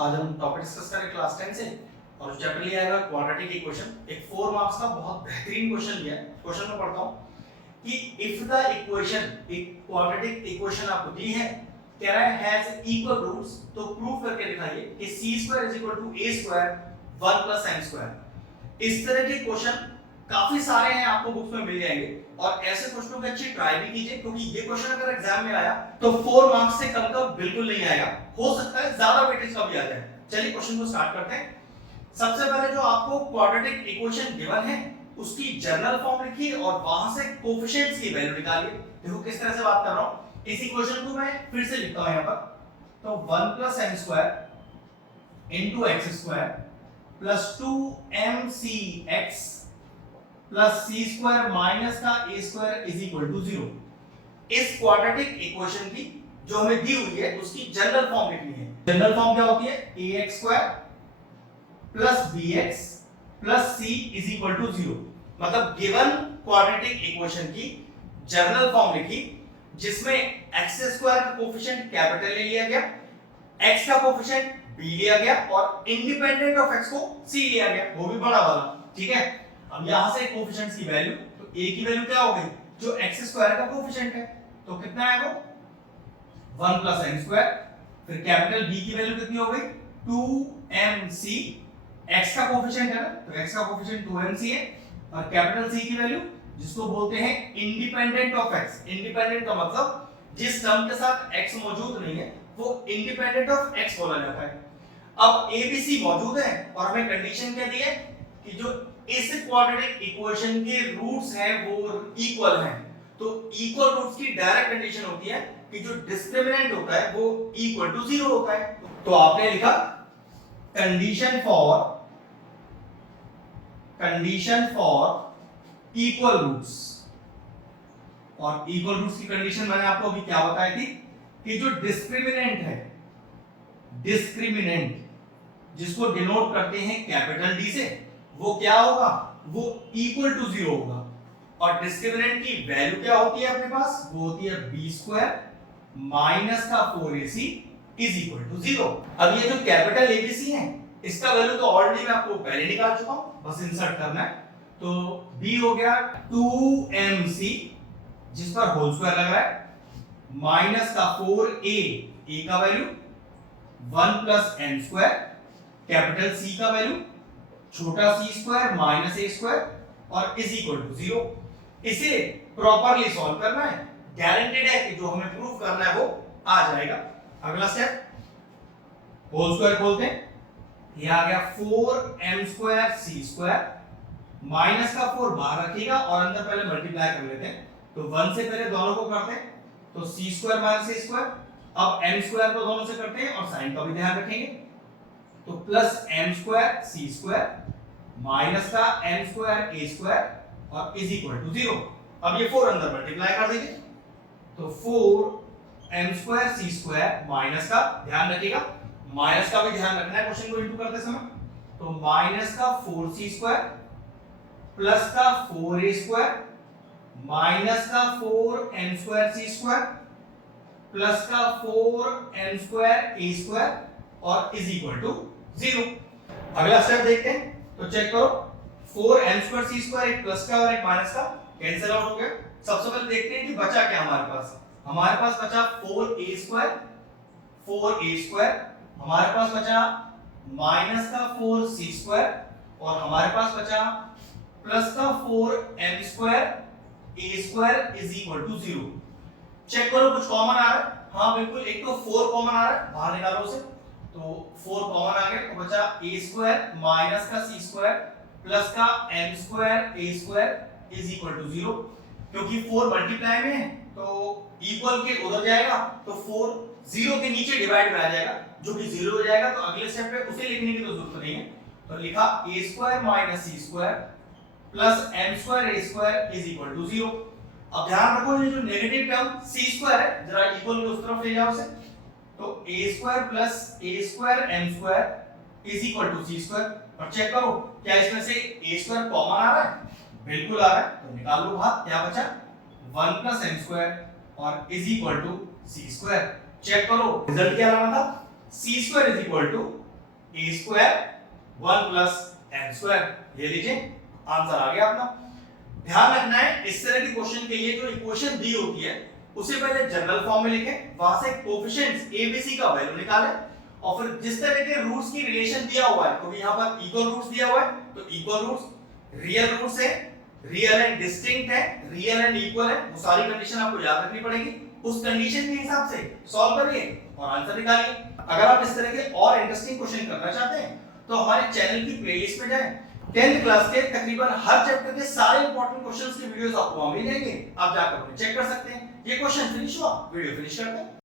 आज हम topic discuss करें क्लास 10 से और चैप्टर लिया है क्वाड्रेटिक इक्वेशन। एक 4 मार्क्स का बहुत बेहतरीन क्वेश्चन लिया है। क्वेश्चन में पढ़ता हूं कि इफ द इक्वेशन, एक क्वाड्रेटिक इक्वेशन आपको दी है, कह रहा है हैज इक्वल रूट्स, तो प्रूव करके दिखाइए कि c² = a² 1 + m²। इस तरह के क्वेश्चन काफी सारे हैं, आपको बुक्स में मिल जाएंगे और ऐसे क्वेश्चनों की अच्छी ट्राई भी कीजिए, क्योंकि ये क्वेश्चन अगर एग्जाम में आया तो 4 मार्क्स से कम का बिल्कुल नहीं आएगा, हो सकता है ज्यादा वेटेज का भी आ जाए। चलिए क्वेश्चन को स्टार्ट करते हैं। सबसे पहले जो आपको क्वाड्रेटिक इक्वेशन गिवन है उसकी जनरल फॉर्म लिखिए और वहां से कोएफिशिएंट्स की वैल्यू निकालिए। देखो किस तरह से बात कर रहा हूं। इस इक्वेशन को मैं फिर से लिखता हूं यहां पर, तो 1 + m² * x² + 2mcx plus c² minus का a² = 0। इस क्वाड्रेटिक इक्वेशन की जो हमें दी हुई है उसकी जनरल फॉर्म लिखनी है। जनरल फॉर्म क्या होती है? ax² + bx + c = 0। मतलब गिवन क्वाड्रेटिक इक्वेशन की जनरल फॉर्म लिखी जिसमें x² का कोएफिशिएंट कैपिटल ले लिया गया, x का कोएफिशिएंट b लिया गया और इंडिपेंडेंट ऑफ x को c लिया गया, वो भी बड़ा वाला। ठीक है, अब यहां से कोएफिशिएंट्स की वैल्यू, तो a की वैल्यू क्या हो गई? जो x² का कोएफिशिएंट है, तो कितना है वो? 1 + m²। फिर कैपिटल B की वैल्यू कितनी हो गई? 2mc। x का कोएफिशिएंट है ना, तो x का कोएफिशिएंट 2mc है और कैपिटल C की वैल्यू जिसको बोलते हैं इंडिपेंडेंट ऑफ x। इंडिपेंडेंट का मतलब जिस टर्म के साथ x मौजूद नहीं है वो इंडिपेंडेंट ऑफ x बोला जाता है। अब a b c मौजूद है और हमें कंडीशन क्या दी है कि जो इस क्वाड्रेटिक इक्वेशन के रूट्स हैं वो इक्वल हैं। तो इक्वल रूट्स की डायरेक्ट कंडीशन होती है कि जो डिस्क्रिमिनेंट होता है वो इक्वल टू 0 होता है। तो आपने लिखा कंडीशन फॉर इक्वल रूट्स, और इक्वल रूट्स की कंडीशन मैंने आपको अभी क्या बताई थी कि जो डिस्क्रिमिनेंट है, डिस्क्रिमिनेंट जिसको डिनोट करते हैं कैपिटल डी से, वो क्या होगा? वो इक्वल टू 0 होगा। और डिस्क्रिमिनेंट की वैल्यू क्या होती है अपने पास? वो होती है b² माइनस का 4ac = 0। अब ये जो कैपिटल ABC है इसका वैल्यू तो ऑलरेडी मैं आपको पहले निकाल चुका हूं, बस इंसर्ट करना है। तो b हो गया 2mc जिस पर होल स्क्वायर लग रहा है, माइनस का 4a का वैल्यू 1 + m², कैपिटल C का वैल्यू छोटा c² माइनस a² और = 0। इसे प्रॉपर्ली सॉल्व करना है, गारंटेड है कि जो हमें प्रूफ करना है वो आ जाएगा। अगला स्टेप, होल स्क्वायर खोलते हैं, ये आ गया 4m² c² माइनस का 4 बाहर रखिएगा और अंदर पहले मल्टीप्लाई कर लेते हैं। तो 1 से पहले दोनों को करते हैं, तो c² माइनस a²। अब m² को दोनों से करते हैं और साइन का भी ध्यान रखेंगे, तो प्लस m² c² माइनस का m² a² और = 0। अब ये 4 अंदर मल्टीप्लाई कर देंगे, तो 4m² c² माइनस का ध्यान रखिएगा, माइनस का भी ध्यान रखना है क्वेश्चन को इंटू करते समय, तो माइनस का 4c² प्लस का 4a² माइनस का 4m² c² प्लस का 4m² a² और = 0। अगला स्टेप देखते हैं, तो चेक करो 4m² c² एक प्लस का और एक माइनस का कैंसिल आउट हो गया। सबसे पहले देखते हैं कि बचा क्या हमारे पास बचा 4a², हमारे पास बचा माइनस का 4c² और हमारे पास बचा प्लस का 4m² a² = 0। चेक करो कुछ कॉमन आ रहा है? हाँ बिल्कुल, एक तो 4 कॉमन आ रहा है, बाहर निकालो उसे, तो 4 कॉमन आ गया, तो बचा a² माइनस का c² प्लस का m² a² = 0। क्योंकि 4 मल्टीप्लाई में है तो इक्वल के उधर जाएगा, तो 4 0 के नीचे डिवाइड में आ जाएगा, जो कि 0 हो जाएगा। तो अगले स्टेप पे उसे लिखने की तो जरूरत नहीं है, तो लिखा a² minus c² plus m² a² = 0। अब ध्यान रखो ये जो नेगेटिव टर्म c² है, जरा इक्वल के उस तरफ ले जाओ उसे, तो a² plus a² m² = c²। और चेक करो क्या इसमें से a² कॉमन आ रहा है? बिल्कुल आ रहा है, तो निकाल लो बाहर, क्या बचा? 1 + m² और = c²। चेक करो रिजल्ट क्या आना था? c² = a square 1 plus n square. ये लीजिए आंसर आ गया अपना। ध्यान रखना है इस तरह के क्वेश्चन के लिए जो इक्वेशन दी होती है उसे पहले जनरल फॉर्म में लिखें, वहां से कोएफिशिएंट्स abc का वैल्यू निकालें और फिर जिस तरह के रूट्स की रिलेशन दिया हुआ है, तो यहां पर इक्वल रूट्स दिया हुआ है तो इक्वल रूट्स, रियल रूट्स है, रियल एंड डिस्टिंक्ट है, रियल एंड इक्वल है, वो सारी कंडीशन आपको याद रखनी पड़ेगी। उस कंडीशन के हिसाब से सॉल्व करिए और आंसर निकालिए। अगर आप इस तरह के और इंटरेस्टिंग क्वेश्चन करना चाहते हैं तो हमारे चैनल की प्लेलिस्ट में जाएं। 10th क्लास के तकरीबन हर चैप्टर के सारे इंपॉर्टेंट क्वेश्चंस के वीडियोस आपको वहां मिल जाएंगे, आप जाकर उन्हें चेक कर सकते हैं। ये क्वेश्चन फिनिश हुआ, वीडियो फिनिश करते हैं।